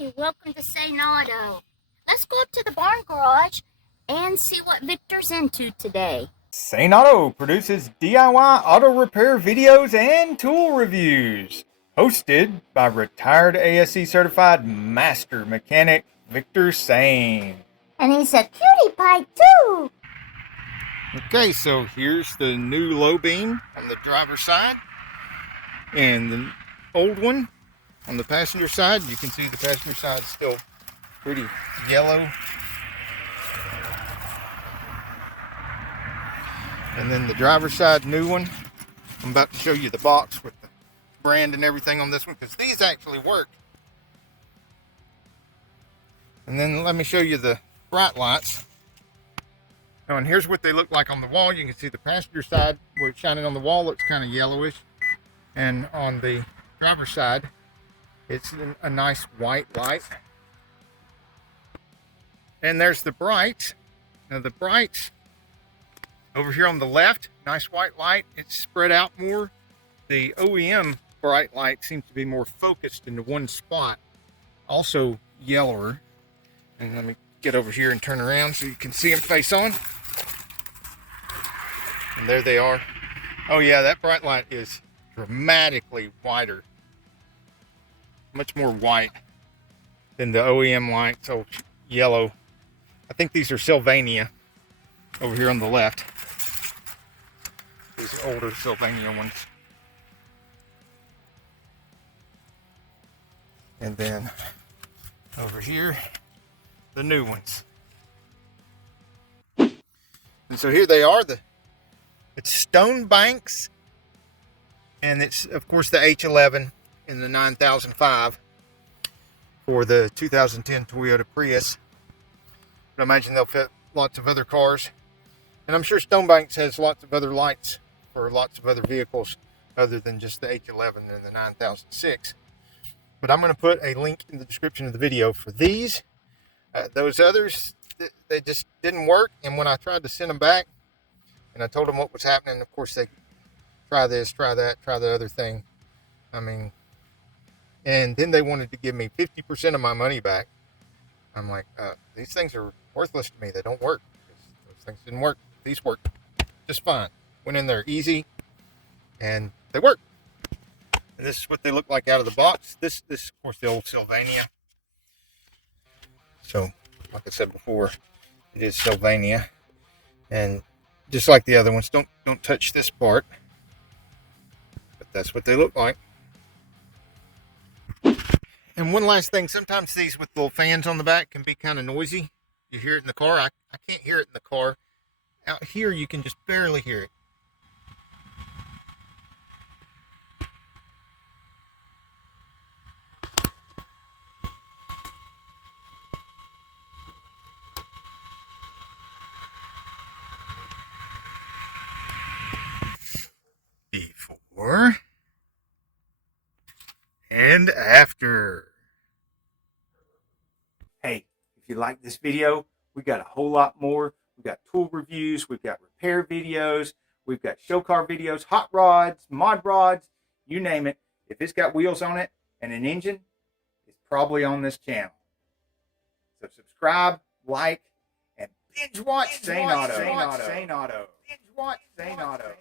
Hey, welcome to Saneauto. Let's go up to the barn garage and see what Victor's into today. Saneauto produces DIY auto repair videos and tool reviews. Hosted by retired ASE certified master mechanic Victor Sane. And he's a cutie pie too. Okay, so here's the new low beam on the driver's side and the old one on the passenger side. You can see the passenger side is still pretty yellow. And then the driver's side new one. I'm about to show you the box with the brand and everything on this one because these actually work. And then let me show you the bright lights. Oh, and here's what they look like on the wall. You can see the passenger side where it's shining on the wall looks kind of yellowish. And on the driver's side, it's a nice white light. And there's the brights. Now the brights over here on the left, nice white light. It's spread out more. The OEM bright light seems to be more focused into one spot. Also yellower. And let me get over here and turn around so you can see them face on. And there they are. Oh yeah, that bright light is dramatically whiter. Much more white than the OEM lights. So yellow. I think these are Sylvania over here on the left. These are older Sylvania ones. And then over here, the new ones. And so here they are. It's Stonebanks, and it's of course the H11 in the 9005 for the 2010 Toyota Prius. But I imagine they'll fit lots of other cars, and I'm sure Stonebanks has lots of other lights for lots of other vehicles other than just the H11 and the 9006. But I'm going to put a link in the description of the video for these. Those others, they just didn't work, and when I tried to send them back and I told them what was happening, of course they try this, try that, try the other thing. I mean, and then they wanted to give me 50% of my money back. I'm like, these things are worthless to me. They don't work. Those things didn't work. These work just fine. Went in there easy, and they work. And this is what they look like out of the box. This of course, the old Sylvania. So, like I said before, it is Sylvania, and just like the other ones, don't touch this part. But that's what they look like. And one last thing, sometimes these with little fans on the back can be kind of noisy. You hear it in the car. I can't hear it in the car. Out here, you can just barely hear it. Before and after. Hey, if you like this video, we got a whole lot more. We got tool reviews, we've got repair videos, we've got show car videos, hot rods, mod rods, you name it. If it's got wheels on it and an engine, it's probably on this channel. So subscribe, like, and binge watch Saneauto. Binge watch Saneauto.